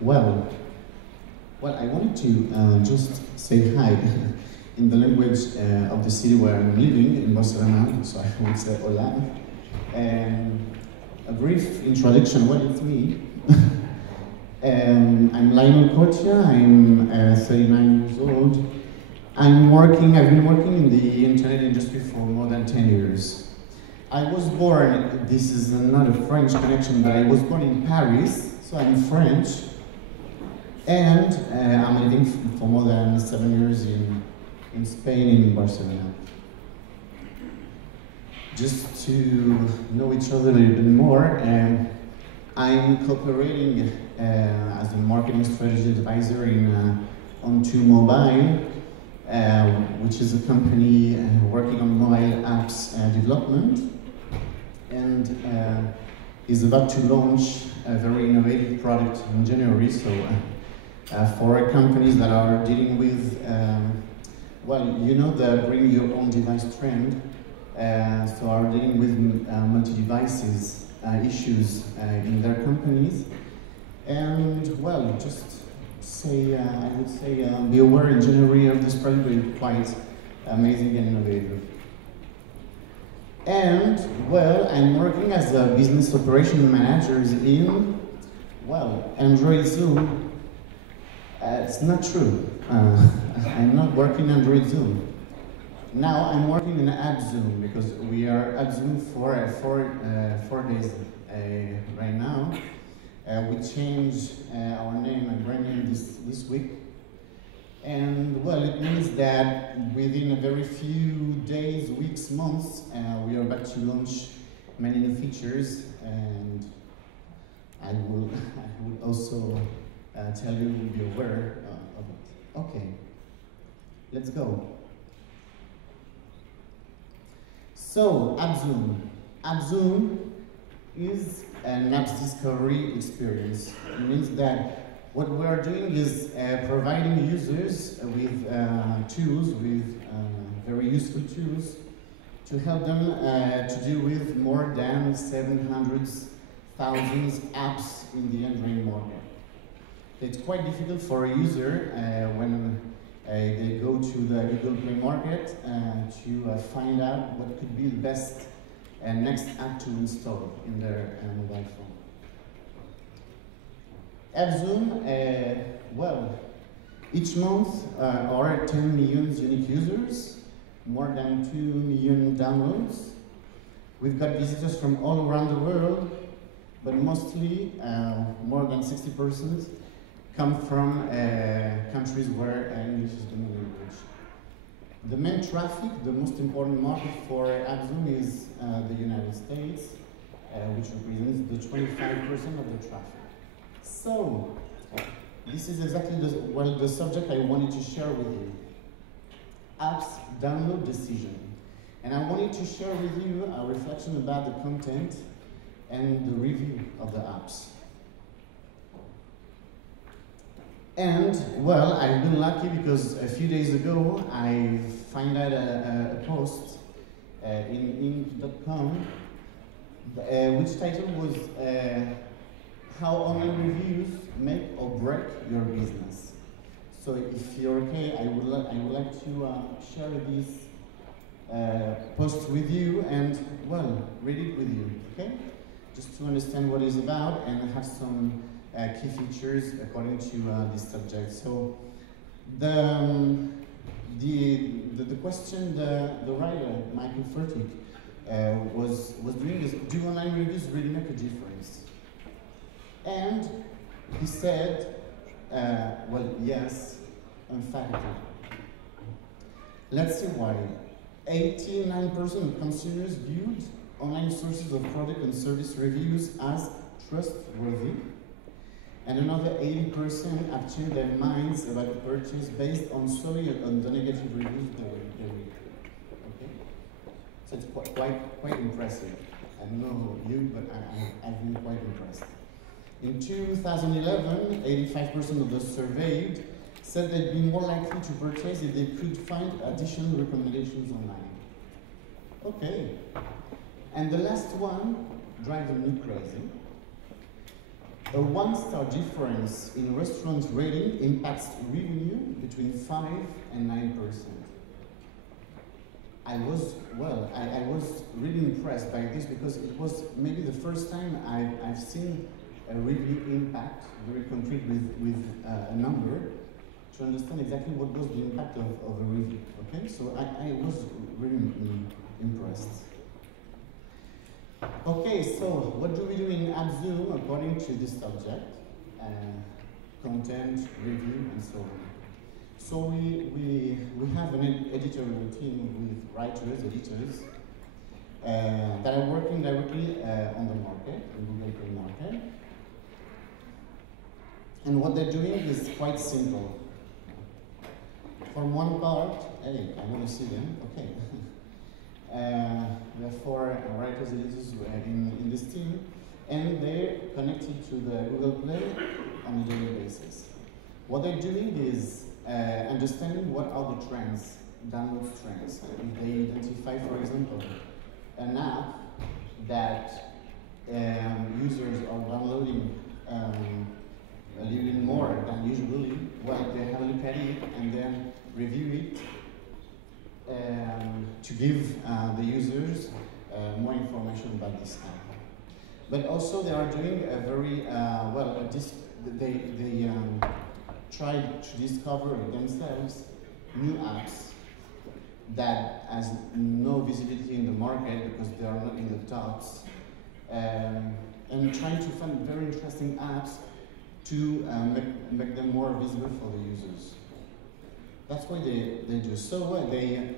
Well, I wanted to just say hi in the language of the city where I'm living, in Barcelona, so I would say hola. A brief introduction, what is me? I'm Lionel Kotia, I'm 39 years old. I've been working in the internet industry for more than 10 years. I was born, this is not a French connection, but I was born in Paris, so I'm French. And I'm living for more than 7 years in Spain, in Barcelona. Just to know each other a little bit more, I'm cooperating as a marketing strategy advisor on Two Mobile, which is a company working on mobile apps development, and is about to launch a very innovative product in January. So for companies that are dealing with, well, you know the bring your own device trend, so are dealing with multi-devices issues in their companies. And well, just say, I would say, be aware in January of this project, will be quite amazing and innovative. And well, I'm working as a business operation manager in, well, Android Zoom. It's not true. I'm not working Android Zoom. Now I'm working in App Zoom because we are App Zoom for 4 days right now. We changed our name and brand name this week. And well, it means that within a very few days, weeks, months, we are about to launch many new features, and I will also tell you, be aware of it. Okay, let's go. So, AppZoom. AppZoom is an apps discovery experience. It means that what we are doing is providing users with tools, with very useful tools, to help them to deal with more than 700,000 apps in the Android market. It's quite difficult for a user when they go to the Google Play Market to find out what could be the best next app to install in their mobile phone. AppZoom, well, each month are 10 million unique users, more than 2 million downloads. We've got visitors from all around the world, but mostly, more than 60%, come from countries where English is the main language. The main traffic, the most important market for AppZoom is the United States, which represents the 25% of the traffic. So, this is exactly the subject I wanted to share with you. Apps download decision. And I wanted to share with you a reflection about the content and the review of the apps. And, well, I've been lucky because a few days ago I found out a post in inc.com which title was How Online Reviews Make or Break Your Business. So if you're okay, I would like to share this post with you and, well, read it with you, okay? Just to understand what it's about and have some key features according to this subject. So the question the writer, Michael Furtick, was doing is, do online reviews really make a difference? And he said, well, yes, emphatically. Let's see why. 89% of consumers viewed online sources of product and service reviews as trustworthy, and another 80% have changed their minds about the purchase based solely on the negative reviews they read. Okay? So it's quite impressive. I don't know you, but I've been quite impressed. In 2011, 85% of those surveyed said they'd be more likely to purchase if they could find additional recommendations online. Okay. And the last one drives me crazy. A 1-star difference in restaurant rating impacts revenue between 5 and 9%. I was really impressed by this because it was maybe the first time I've seen a review impact very concrete with a number to understand exactly what was the impact of a review. Okay, so I was really impressed. Okay, so what do we do in AppZoom according to this subject? Content, review, and so on. So we have an editorial team with writers, editors, that are working directly on the market, on Google Play market. And what they're doing is quite simple. From one part, hey, I want to see them, okay. We have 4 writers, editors in this team, and they're connected to the Google Play on a daily basis. What they're doing is understanding what are the trends, download trends. If they identify, for example, an app that users are downloading a little bit more than usually, well, they have a look at it and then review it to give the users more information about this app. But also they are doing a very, they try to discover themselves new apps that has no visibility in the market because they are not in the tops, and trying to find very interesting apps to make them more visible for the users. That's what they do. So they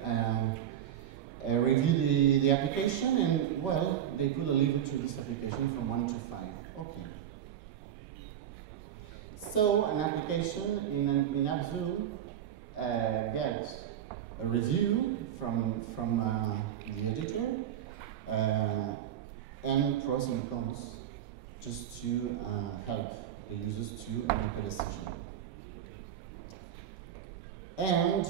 review the application and, well, they put a level to this application from 1 to 5. Okay. So an application in AppZoom gets a review from the editor and pros and cons, just to help the users to make a decision. And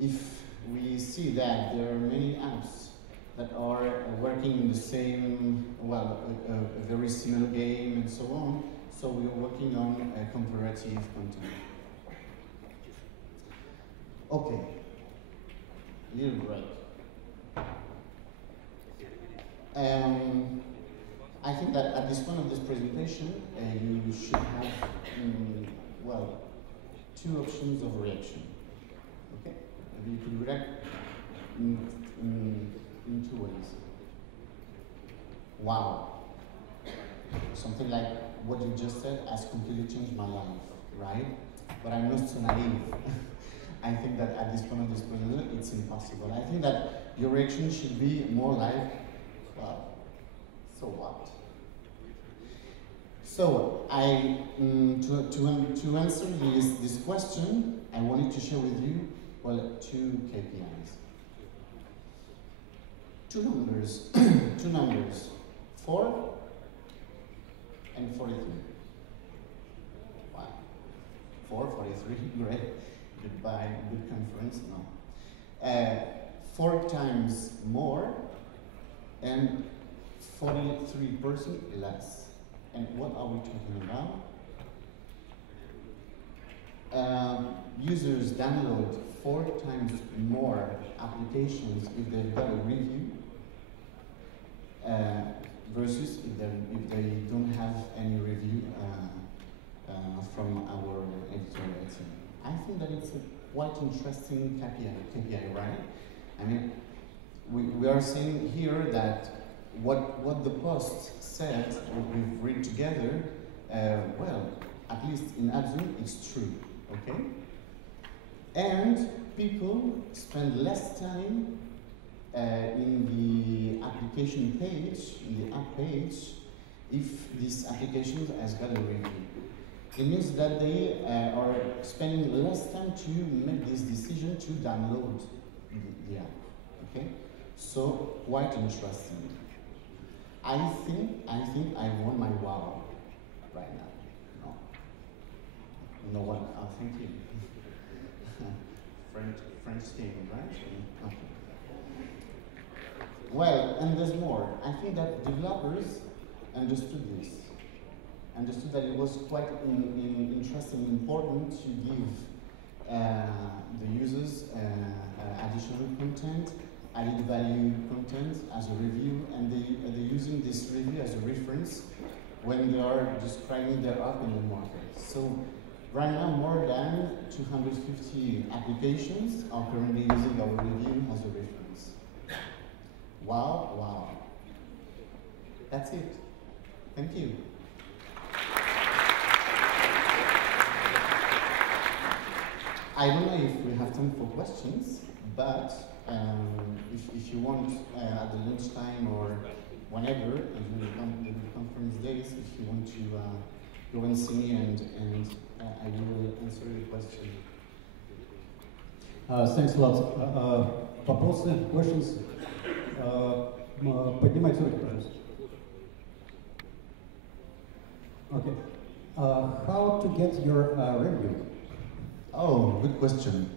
if we see that there are many apps that are working in the same, well, a very similar game and so on, so we are working on a comparative content. Okay, little break. I think that at this point of this presentation, you should have, well, 2 options of reaction. Okay, maybe you could react in 2 ways. Wow, something like what you just said has completely changed my life, right? But I'm not so naive. I think that at this point of this presentation, it's impossible. I think that your reaction should be more like, well, so what? So to answer this question, I wanted to share with you, well, 2 KPIs. 2 numbers, 2 numbers, 4 and 43. Wow, 4, 43, great. Goodbye, good conference, no. 4 times more and 43% less. And what are we talking about? Users download 4 times more applications if they've got a review versus if they don't have any review from our editorial team. I think that it's a quite interesting KPI, right? I mean, we are seeing here that what the post said, what we've read together, well, at least in AppZoom, it's true, okay? And people spend less time in the application page, in the app page, if this application has got a review. It means that they are spending less time to make this decision to download the app, okay? So, quite interesting. I think I won my wow right now. No one, thank you. French team, right? Okay. Well, and there's more. I think that developers understood this. understood that it was quite interesting and important to give the users additional content, added value content as a review, and they're using this review as a reference when they are describing their app in the market. So right now, more than 250 applications are currently using our review as a reference. Wow, wow. That's it. Thank you. I don't know if we have time for questions, but if you want at the lunchtime or whenever, during the conference days, if you want to go and see me and I will answer your question. Thanks a lot. Вопросы, questions? Поднимайте руки, пожалуйста. Okay. How to get your review? Oh, good question.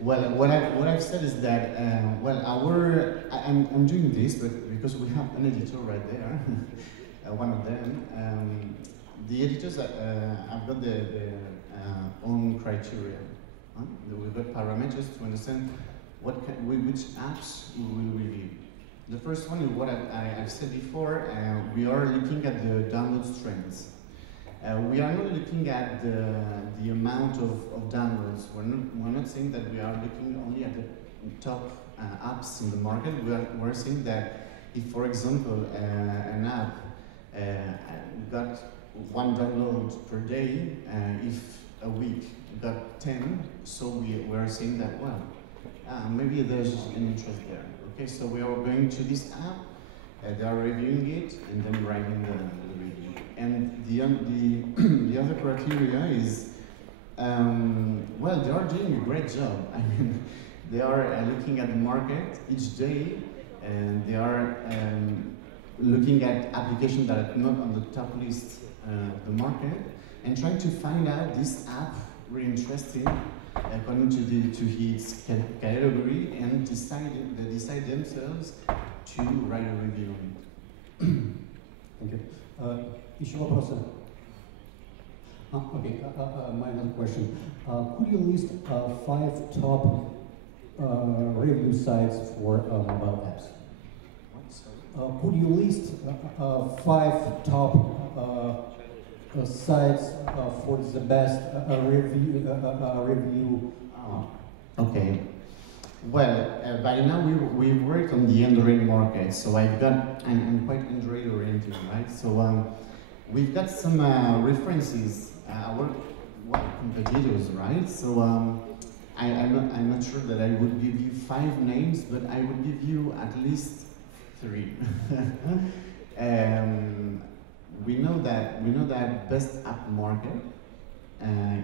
Well, what I've said is that I'm doing this, but because we have an editor right there, one of them. The editors have got their own criteria. Huh? We've got parameters to understand which apps we will review. The first one is what I've said before. We are looking at the download trends. We are not looking at the amount of downloads. We're not saying that we are looking only at the top apps in the market. We're saying that if, for example, an app got 1 download per day, if a week got 10, so we're saying that, well, maybe there's an interest there. Okay, so we are going to this app, they are reviewing it, and then writing the review. And the other criteria is, well, they are doing a great job. I mean, they are looking at the market each day, and they are looking at applications that are not on the top list of the market, and trying to find out this app really interesting according to its category, and they decide themselves to write a review on it. Thank you. Еще вопросы? Okay, my other question. Could you list 5 top review sites for mobile apps? Could you list 5 top sites for the best review? Okay. Well, by now we've worked on the Android market, so I'm quite Android oriented, right? So we've got some references, our competitors, right? So I'm not sure that I would give you 5 names, but I would give you at least 3. We know that Best App Market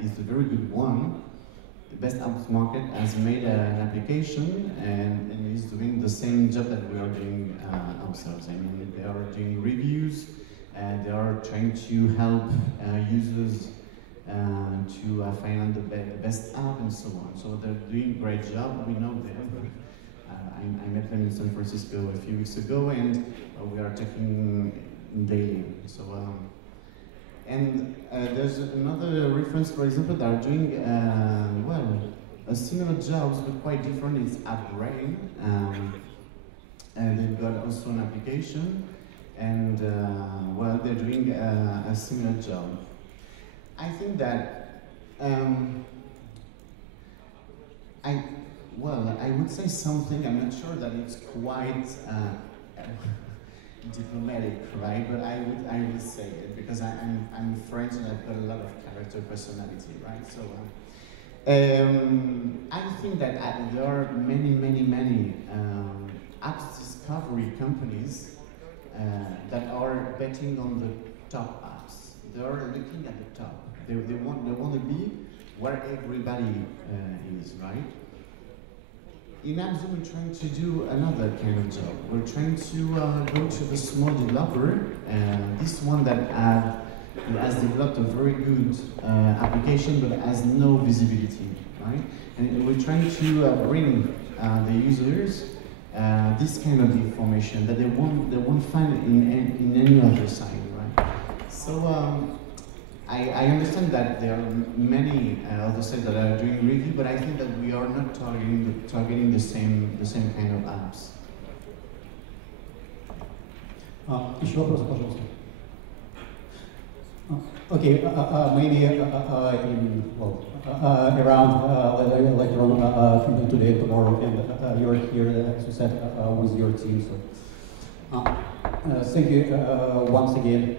is a very good one. The Best Apps Market has made an application and is doing the same job that we are doing ourselves. I mean, they are doing reviews, and they are trying to help users to find out the best app and so on. So they're doing a great job. We know them. I met them in San Francisco a few weeks ago, and we are talking daily. So, and there's another reference, for example, that are doing a similar jobs but quite different. It's AppBrain, and they've got also an application, and they're doing a similar job. I think that I would say something. I'm not sure that it's quite diplomatic, right? But I would say it because I'm French and I've got a lot of character, personality, right? So I think that there are many apps discovery companies that are betting on the top apps. They are looking at the top. They want to be where everybody is, right? In Amazon, we're trying to do another kind of job. We're trying to go to the small developer, and this one that has developed a very good application but has no visibility, right? And we're trying to bring the users this kind of information that they won't find in any other site, right? So that there are many other sites that are doing review, but I think that we are not targeting the same kind of apps. Еще вопросы, пожалуйста. Okay, maybe around later on today, tomorrow, and you're here, as you said, with your team. So, thank you once again.